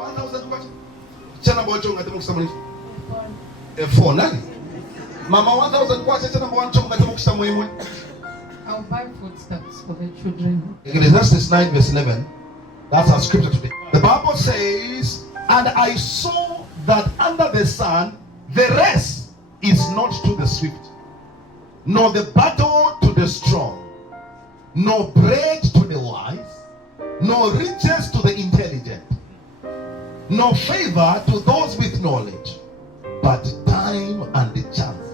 1000 kwacha. Chana bocho ngati mukusama nifu. Phone nani? Mama 1000 kwacha chana bocho ngati mukusama imwe. I'll buy foodstuffs for the children. Ecclesiastes 9 verse 11. That's our scripture today. The Bible says, and I saw that under the sun, the race is not to the swift, nor the battle to the strong, nor bread to the wise, nor riches to the intelligent, nor favor to those with knowledge, but time and the chance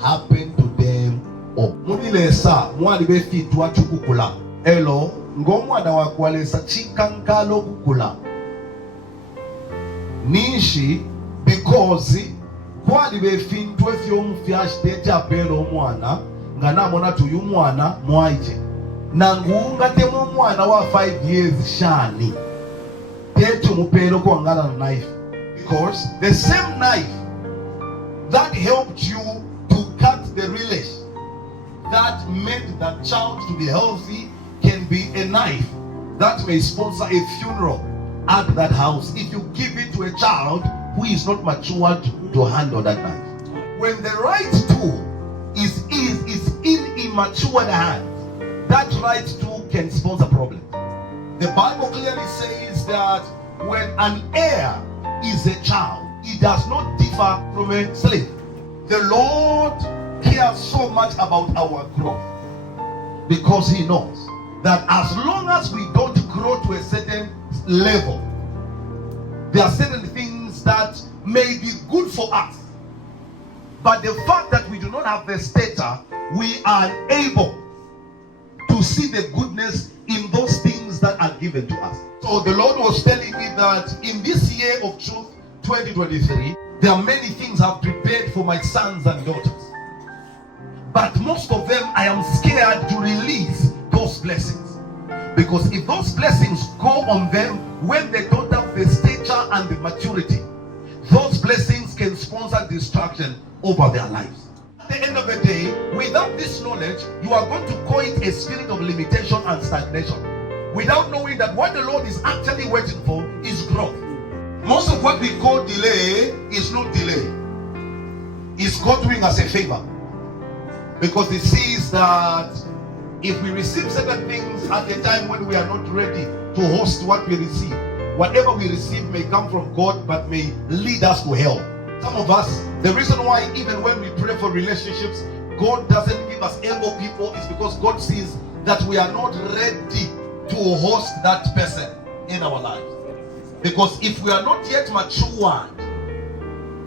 happen to them all. Munilesa mwali befitwa chukukula elo ngomwana wakwalesa chikankalo kukula nishi because kwali befintwe fyomufyashite chapelo omwana nga namona tuyu mwana mwaije nangunga temu mwana wa 5 years shani tetu mupelo kwangala na knife, because the same knife that helped you to cut the relish that made that child to be healthy can be a knife that may sponsor a funeral at that house if you give it to a child who is not matured to handle that knife. When the right tool is in immature hands, that right tool can sponsor problems. The Bible clearly says that when an heir is a child, it does not differ from a slave. The Lord cares so much about our growth because He knows that as long as we don't grow to a certain level, there are certain things that may be good for us, but the fact that we do not have the stature, we are able to see the goodness in those things that are given to us. So the Lord was telling me that in this year of truth 2023, there are many things I've prepared for my sons and daughters, but most of them I am scared to release those blessings, because if those blessings go on them when they don't have the stature and the maturity, those blessings can sponsor destruction over their lives. At the end of the day, without this knowledge, you are going to coin a spirit of limitation and stagnation, without knowing that what the Lord is actually waiting for is growth. Most of what we call delay is not delay. It's God doing us a favor, because He sees that if we receive certain things at a time when we are not ready to host what we receive, whatever we receive may come from God but may lead us to hell. Some of us, the reason why even when we pray for relationships, God doesn't give us able people is because God sees that we are not ready to host that person in our lives. Because if we are not yet matured,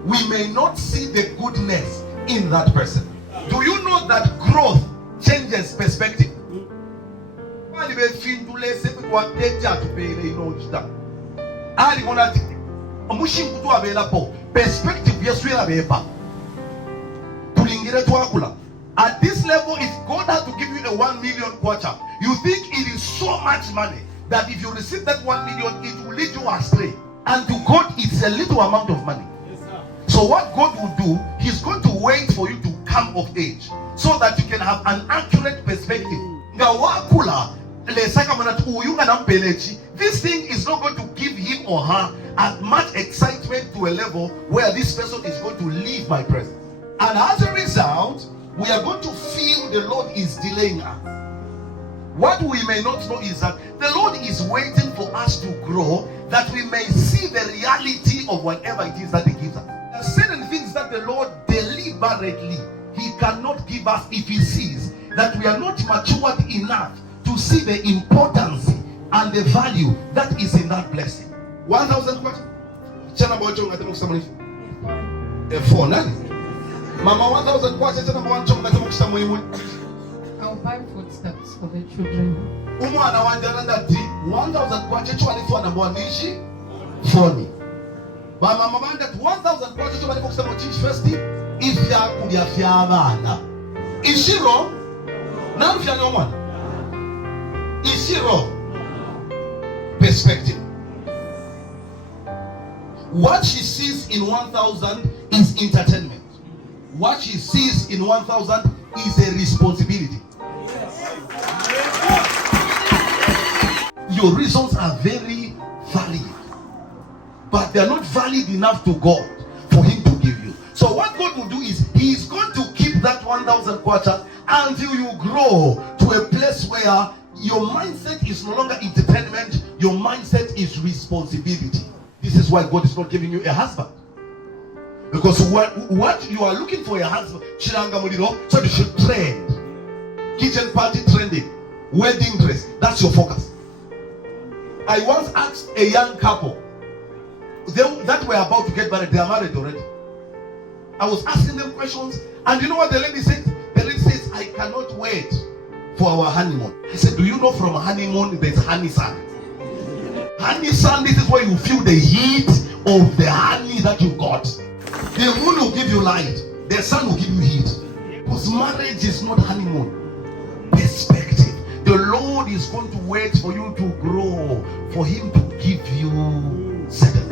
we may not see the goodness in that person. Do you know that growth changes perspective? Perspective at this level, if God had to give you a 1 million kwacha, you think it is so much money that if you receive that 1 million, it will lead you astray. And to God, it's a little amount of money. So what God will do, He's going to wait for you to come of age so that you can have an accurate perspective. This thing is not going to give him or her as much excitement to a level where this person is going to leave my presence. And as a result, we are going to feel the Lord is delaying us. What we may not know is that the Lord is waiting for us to grow, that we may see the reality of whatever it is that He gives us. There are certain things that the Lord deliberately, He cannot give us if He sees that we are not matured enough to see the importance and the value that is in that blessing. 1,000 kwacha. Chana bocho ngati mukusama nifu. Phone nani? Mama 1,000 kwacha chana bocho ngati mukusama imwe. I'll buy foodstuffs for the children. Umwana wanje anandati 1,000 kwacha chwa nifu anabwanishi phone. Mama mandati 1,000 kwacha chwa nifu kusema chichi first if ya kulya fya abana. Ishiro na mfya no mwana. Ishiro perspective. What she sees in 1,000 is entertainment. What she sees in 1,000 is a responsibility. Your reasons are very valid. but they are not valid enough to God for him to give you. So what God will do is he is going to keep that 1,000 kwacha until you grow to a place where your mindset is no longer entertainment, your mindset is responsibility. This is why God is not giving you a husband. Because what you are looking for a husband, Chiranga Muliro, so you should trend. Kitchen party trending, wedding dress, that's your focus. I once asked a young couple that were about to get married, they are married already. I was asking them questions, and you know what the lady said? The lady says, I cannot wait for our honeymoon. I said, do you know from honeymoon there's honey sun? Honey sun, this is where you feel the heat of the honey that you got. The moon will give you light, the sun will give you heat. Because marriage is not honeymoon. Perspective. The Lord is going to wait for you to grow, for him to give you certain